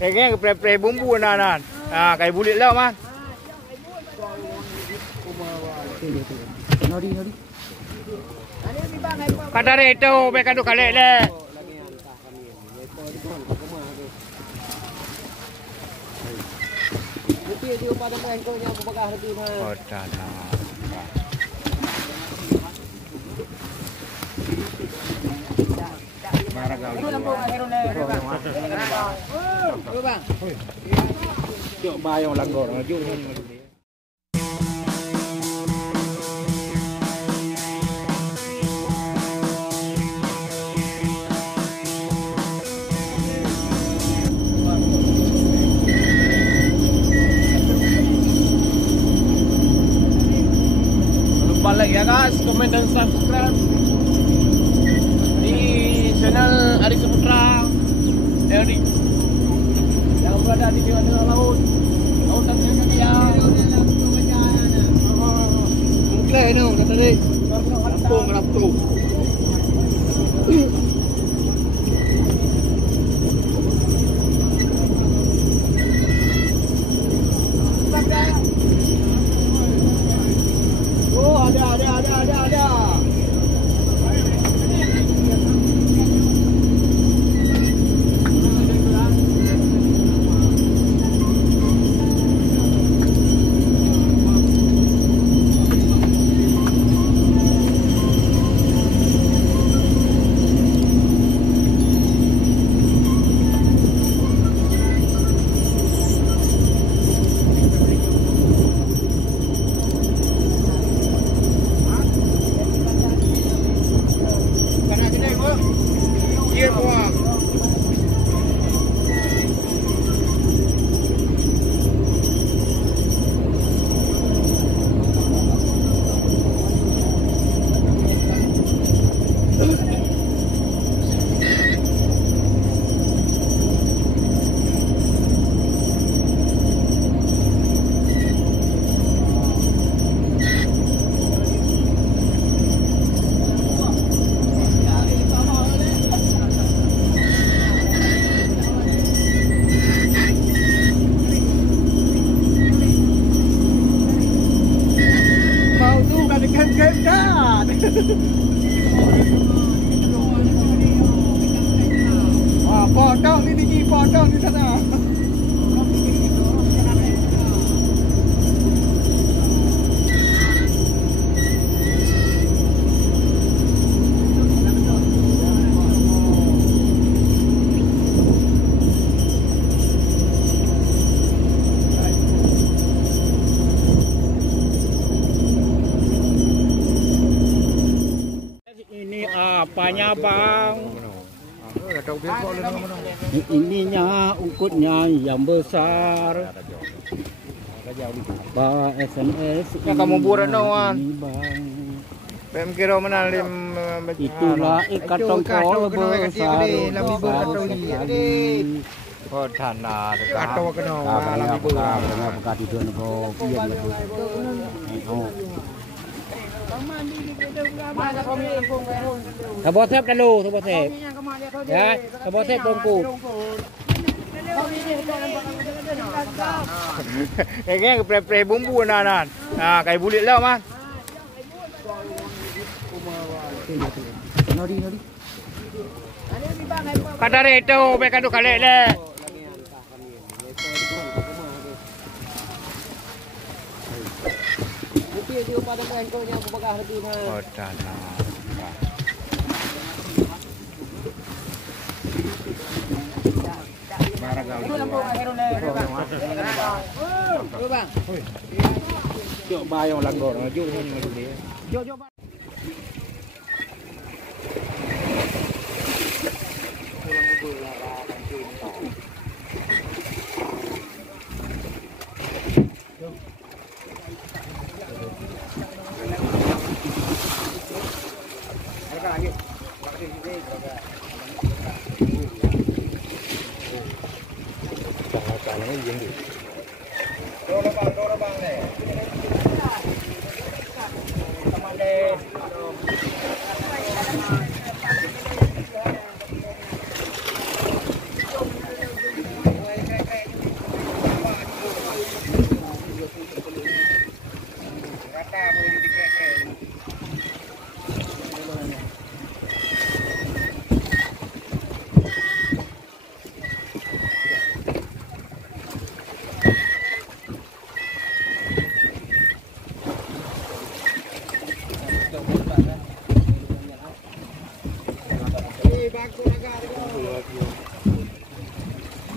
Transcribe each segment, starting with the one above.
Yang pre bumbu nan. Kayak bulit lah man. Nori. Kadar itu mereka tu kalik le. Dia pada pengkonya berbagah lebih mah. Oh dah. Cuk bayang langgor ngaju ni. Lupa like ya guys, komen dan subscribe di channel Saputra LD yang berada di tengah laut. Laut dan jaya. Mungkin ini kata dia. Labuh. Oh, ada. Potong ni tinggi, potong di sana. Ini apanya bang? Ininya ukutnya yang besar. Bawa SMS. Yang kamu buran doang. Pem kira mana lim. Itulah ikan tongkol besar. Oh tanah. Kato kena. Lami besar. Bukan di dalam kau. Sabotep dulu, sabotep. Ya, sabotep tongku. Yang pre bumbu nan. Kayak bulit lah man. Nori. Kadar itu mereka tu kalik le. Dia pada pengkonya berbagah lebih mah. Oh dah. Cuk bayang langgor ngaju ni. Jom.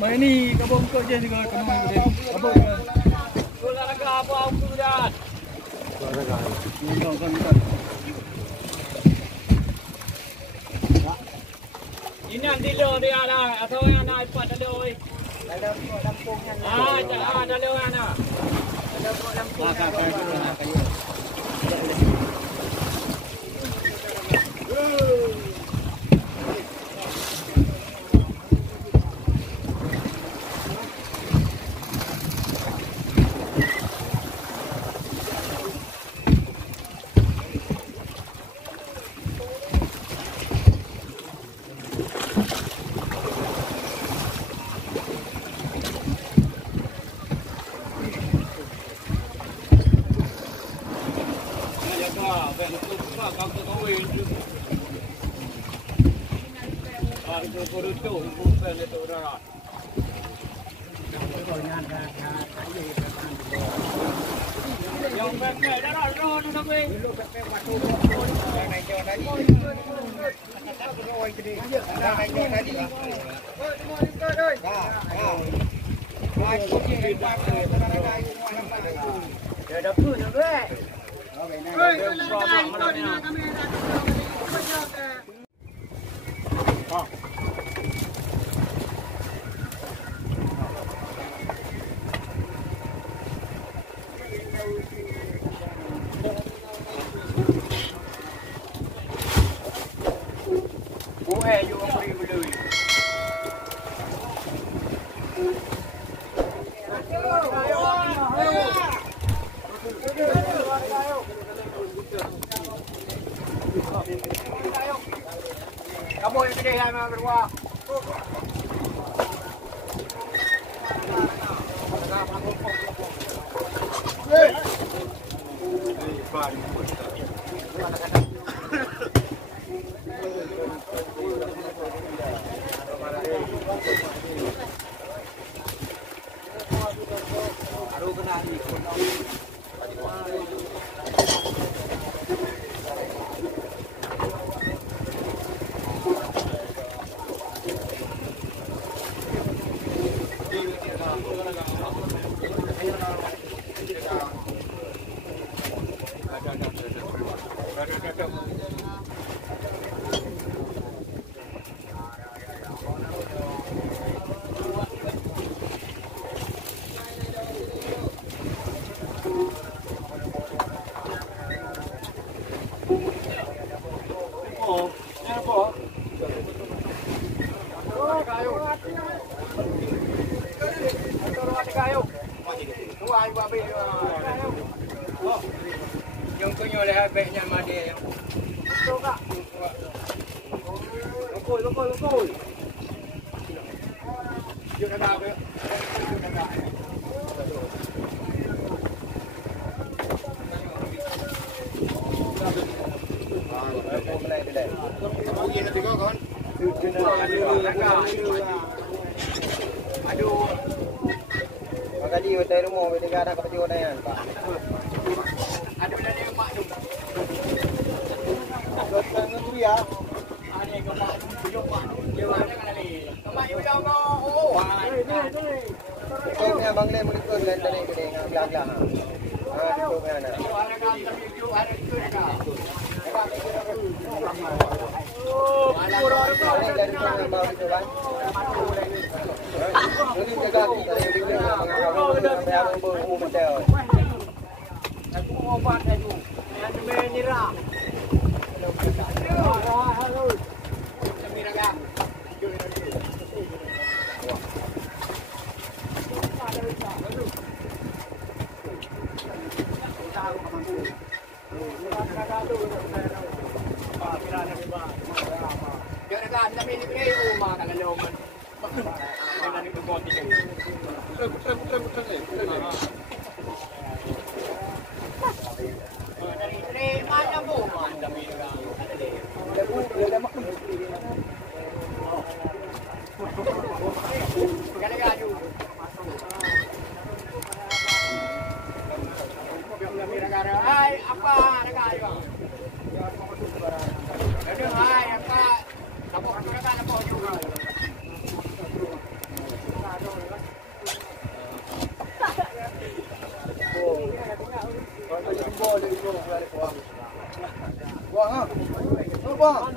Main ni kabung kau je juga kena dia. Kabung. Sudah raga apa aku dah. Sudah raga. Kan. Ini nanti lo dia ada atau yang nak ipat ada oi. Dalam lampungnya. Ada lo ana. Dalam lampungnya. Yang pakai dah roh tu sampai. Dah pun dah. Kamu yang gede yang berdua. Yang punya oleh habisnya madi yang. Betul tak? Lokol. Jom dah apa? Aduh. Makadi hotel rumah boleh ada ke peti hotel kan? Ada benda ni mak tu. Doktor ngeri ya. Ada ke mak tu mak. Dia ada kan ali. Mak you dah go. Oh. Ni. Kau ni abang le mulut kan dari gede ngam-ngam. Itu kan. Ada kan tapi you ada itu dah. Oh, orang dari mana mau itu kan? Ini jaga kita dari sampai abang baru betul. Aku obat aku. Yang menyerah. Halo. Semira gak? Hai, apa negara itu? Ada hai, apa? Tapok negara tapok juga. Buang ah. Buang.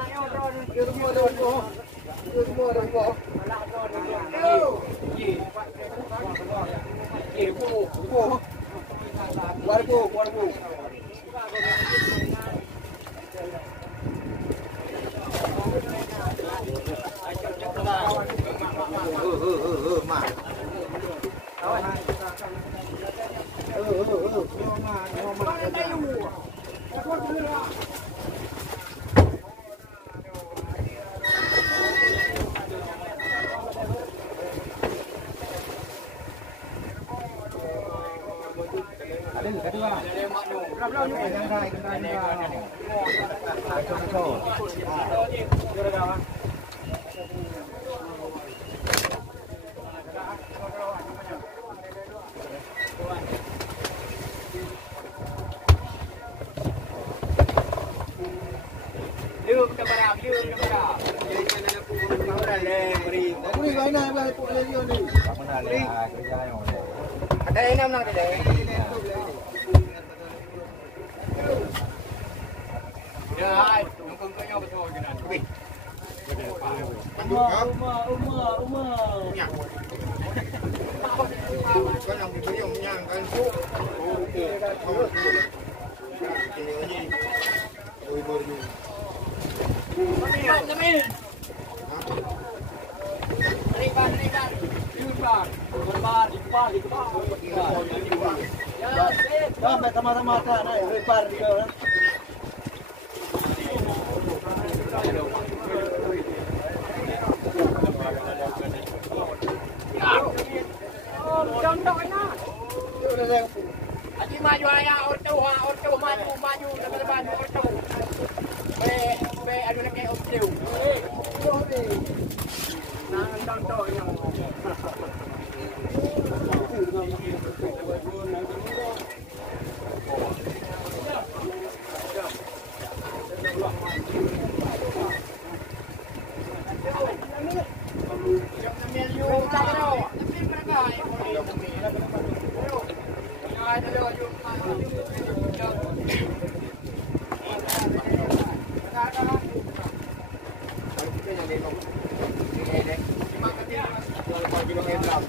Warbu. Ada enam nang tadi. Ya, hai, nongkrong kau betul dengan. Umar. Kau nak beli yang nyang kan? Okey. Ini ni. Oi baru. Teman. Ribar. Ya, Sama-sama tak nak repar dia. Aji maju ayah ortu maju depan ortu. Be anu nak ke ortu. Nang tonton yang.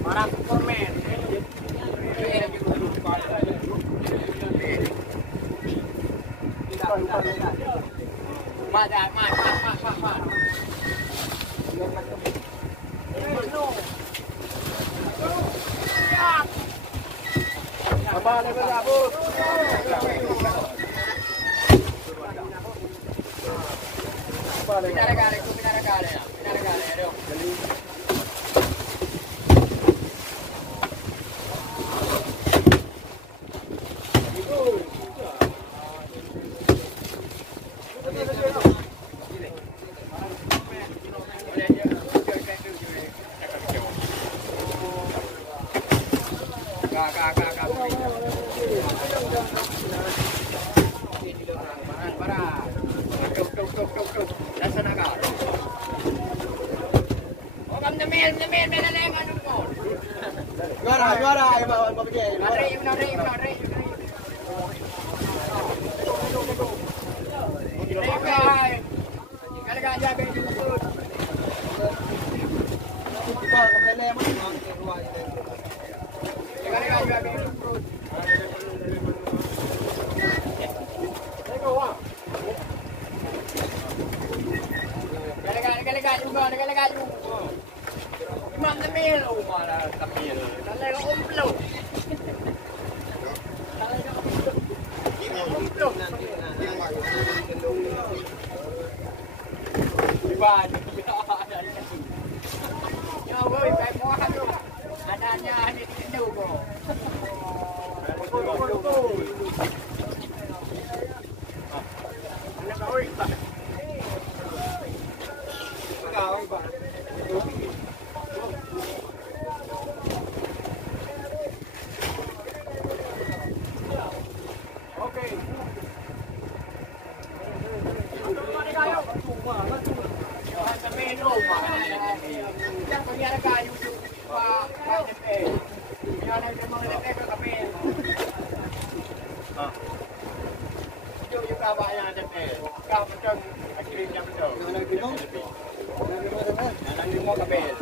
Marah komen. Apa level Labuh? Pinara kali, aduh. Juara, bawa pergi. Nari. Imam Tamil, malah Tamil. Kalau umplu. Iban. Ya, woi, baik muat tu. Adanya di situ, bro. Anak kau Iban. Kau Iban. Tunjuk juga abangnya cepat. Kau macam akhirnya betul. Nak lima kabel.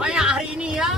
Banyak hari ini ya.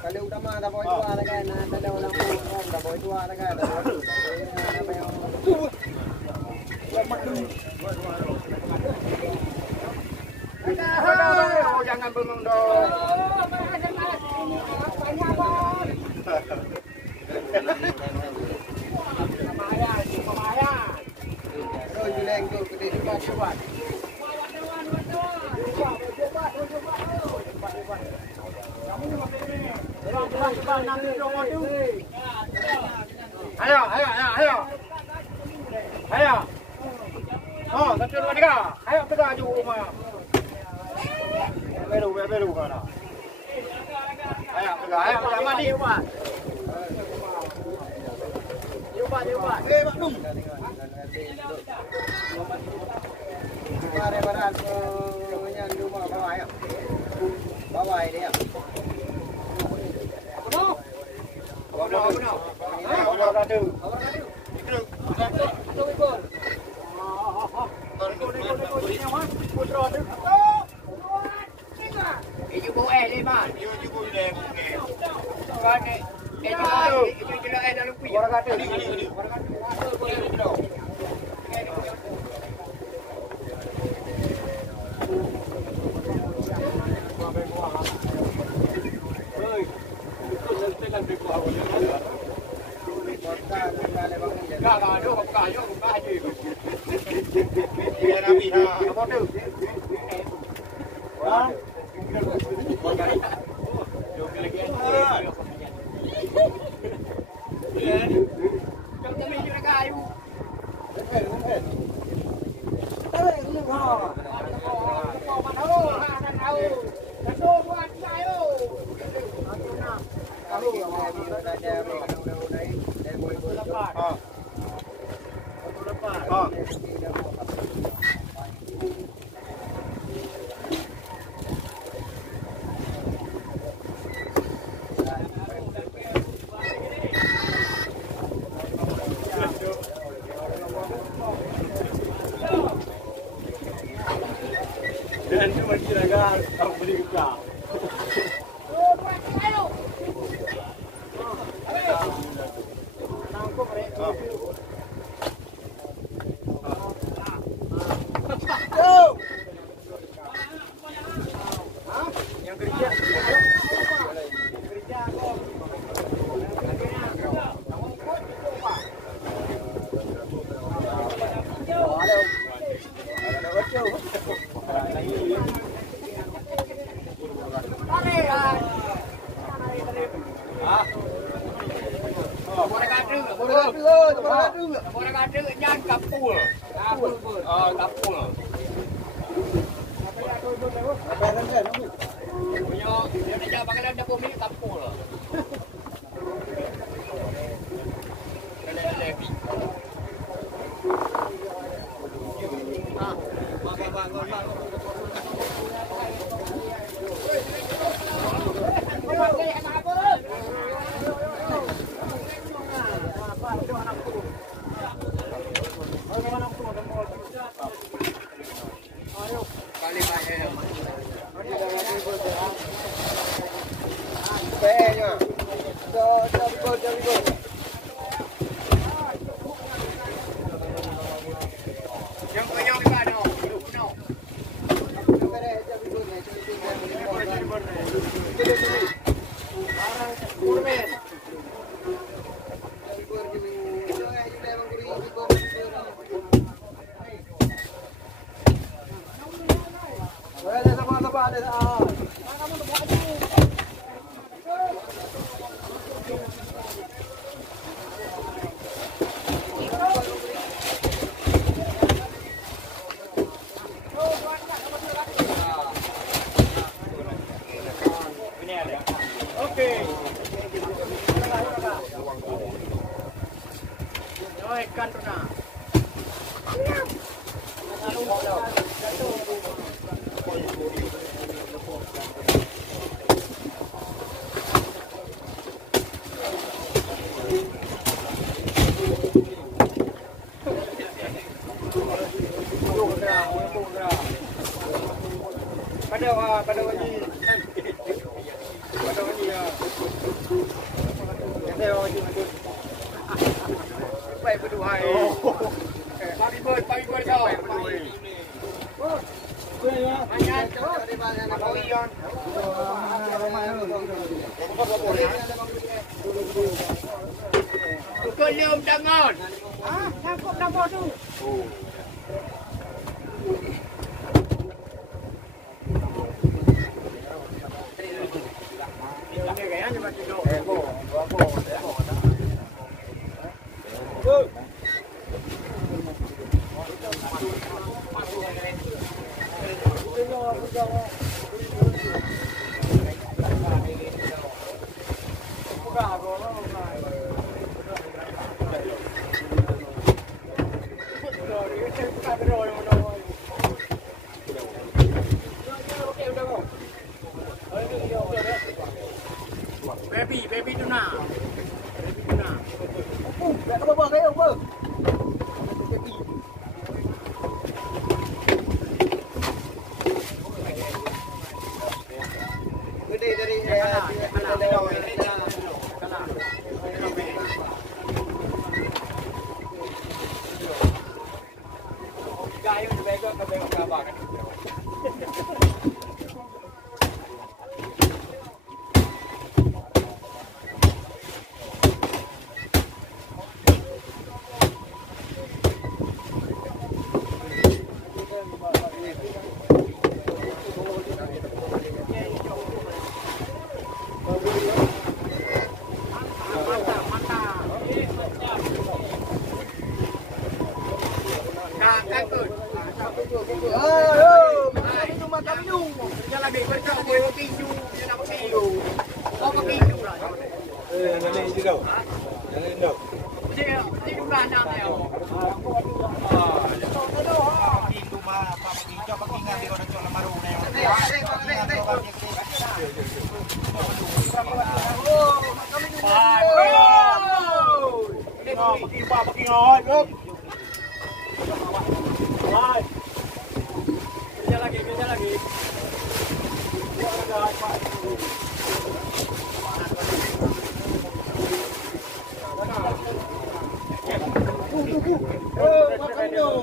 Kalau utama tak boleh jual kan, ada orang pun tak boleh jual kan. Jangan bengong dong. Ayo. Oh, satu dua tiga. Ayo kita aju rumah. Beru kana. Ayo mandi. Maknum. Mari barat menyandu rumah ayo. Bawah dia. Wabarakatuh. Dan cuma kira-kira tak boleh buka. Yang kerja. Wabarakatuh nyan kapul. Kapul. Kapul. Punya dia nak bakalan dapur mi kapul. Lepi. Kelium jangan. Tangkap dapur tu. baby tuna. Baby tuna. Nak ke bawah kayu apa? Gede dari kayu dibegok ke bawah kabak. Kerja lagi.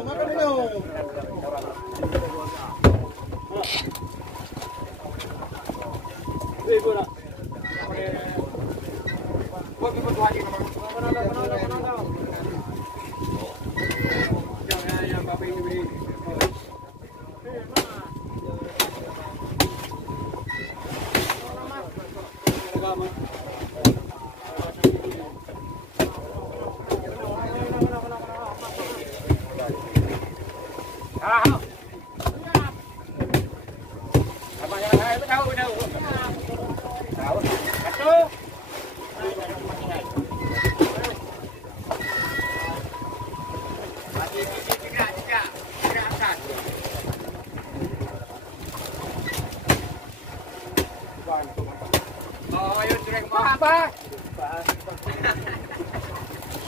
Makan minum.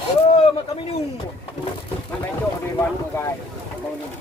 Oh, makan minum. Makan jok di warung guys. Mau minum.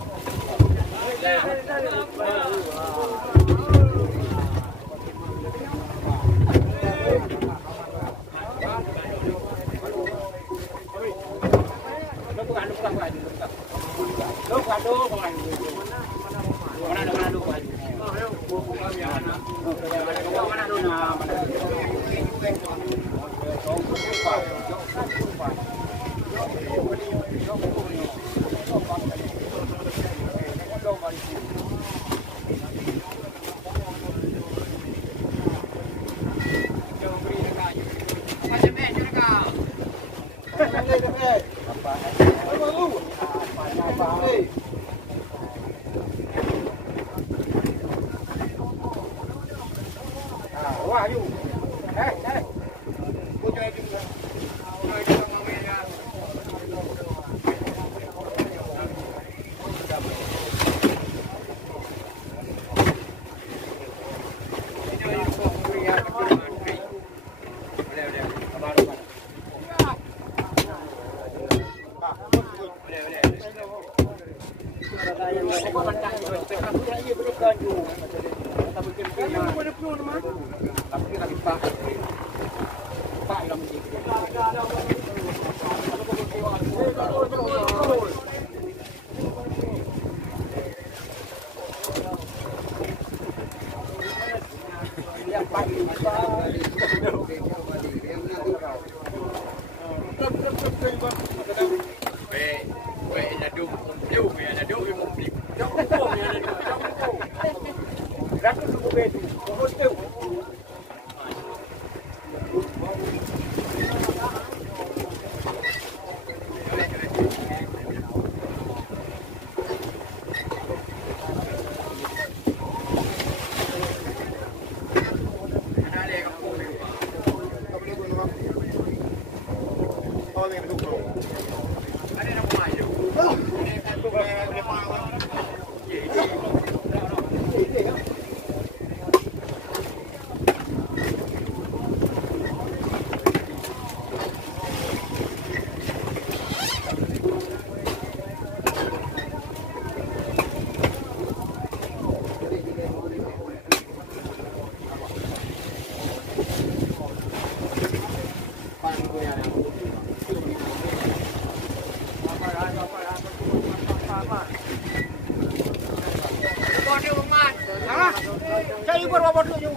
Cari berapa dulu?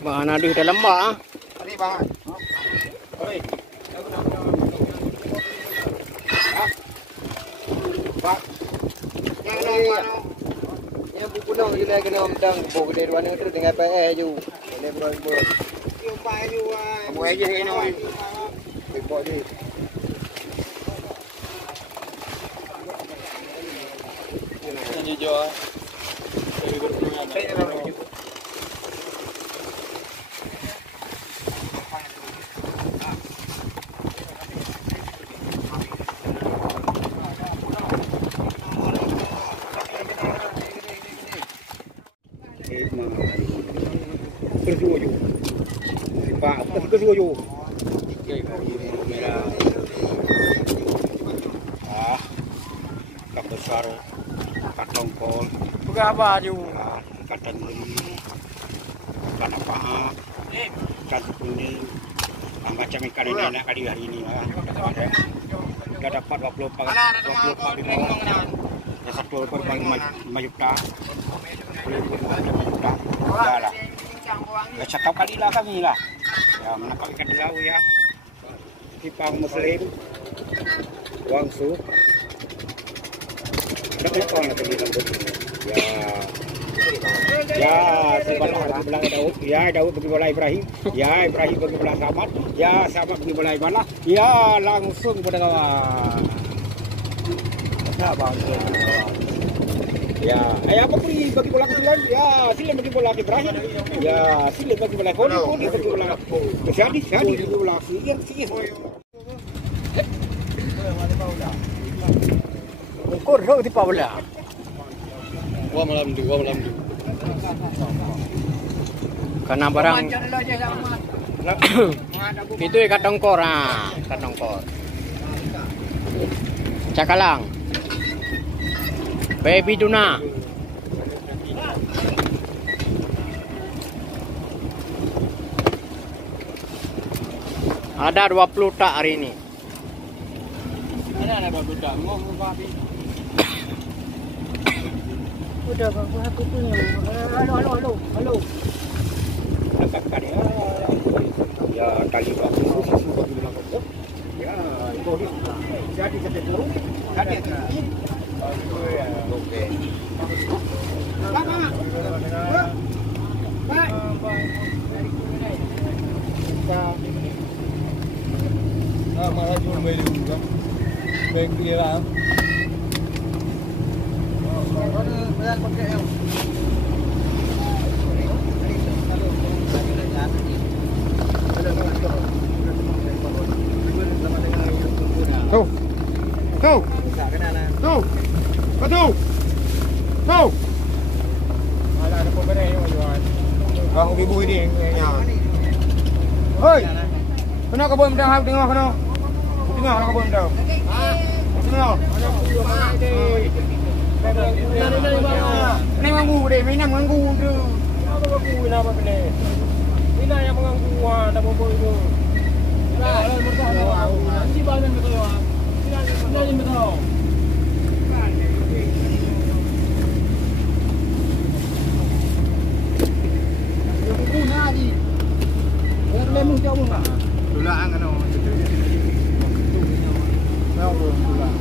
Mana di dalam mak? Ini bang. Pak. Yang buku dong je lagi kena omdang buku dari mana tu dengan PE je. Ini berbuat. Kamu aja ini oi. Report dia. Jujur. Kesuju. Pak, kesuju. Ah, besar, tongkol. Bukan apa ju. Katan beli, ikan apa? Ikan kuning. Macam ikan ini nak kali hari ini lah. Dah dapat 24 di bawah. Dah satu paling 5 juta. 5 juta. Dah lah. Ya satu kali lah kami lah. Ya menangkap ikan di laut ya. Kipang Muslim. Wangsu. Berapa orang tadi lambut? Ya, sebelah bagi belah Daud. Ya, Daud bagi belah Ibrahim. Ya, Ibrahim bagi belah Samad. Ya, Samad bagi belah mana? Ya, langsung pada kawan. Tak bang. Ya, apa beri bagi bola kecil lagi? Ya, sila bagi bola Ibrahim. Ya, sila bagi bola Koni bagi bola. Jadi bagi bola sikit. Ukur ro di Paula. Gua malam du. Karena barang itu ikan tongkol ikan tongkol. Cakalang. Baby tuna. Ada 20 tak hari ini. Ada 20 tak. Udah bagus aku punya. Halo. Dekatkan ya. Ya, tali bagus. Ya, itu dia. Jadi sampai turun. Jadi ini. Okey. malah jual beli juga. Baik dia lah. Ada pakai yang. Tuh. Tuh. Tuh. Tuh. Tuh. Ada pemberi yang jual. Kang ibu ini nya. Hoi. Kena kebun mendang tengah kena. Tengah kena kebun mendang. Tengah. Ini mengganggu deh, mina mengganggu tu. Apa mengganggu nama ni? Mina yang mengganggu ada apa itu? Lah, mertua. Nanti bangun betul ah. Sini betul. Hadi. Lemong jauh enggak? Dulaan kan oh. Mau dulaan.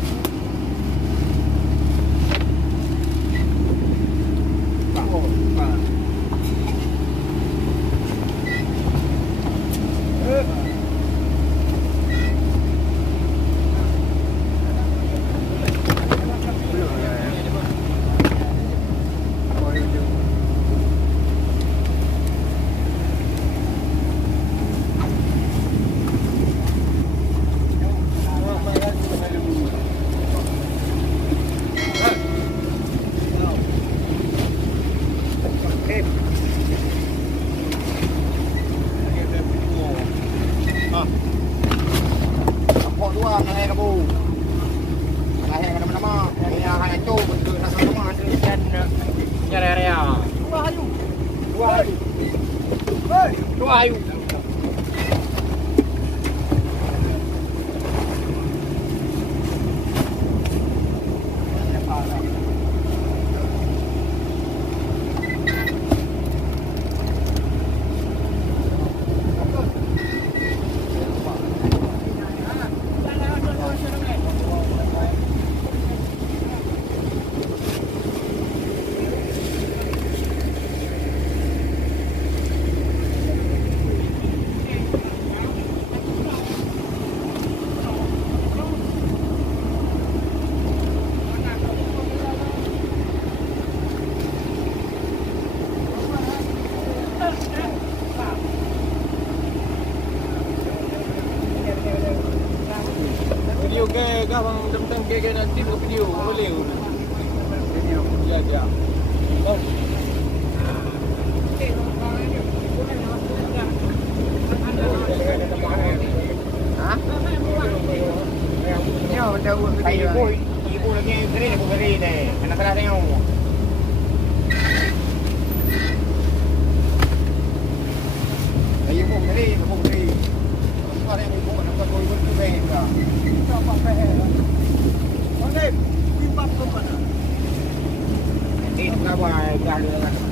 Abang tentang kek nanti buat video boleh. Video. Ya. Oh. Hah? Ya, betul video. Ibu lagi beri deh. Anak kelas tengok. Ayo beri. Ada yang ibu nak kau ibu tu beri dah. Apa beri? Okey, timbang tu mana? Ini kawan dah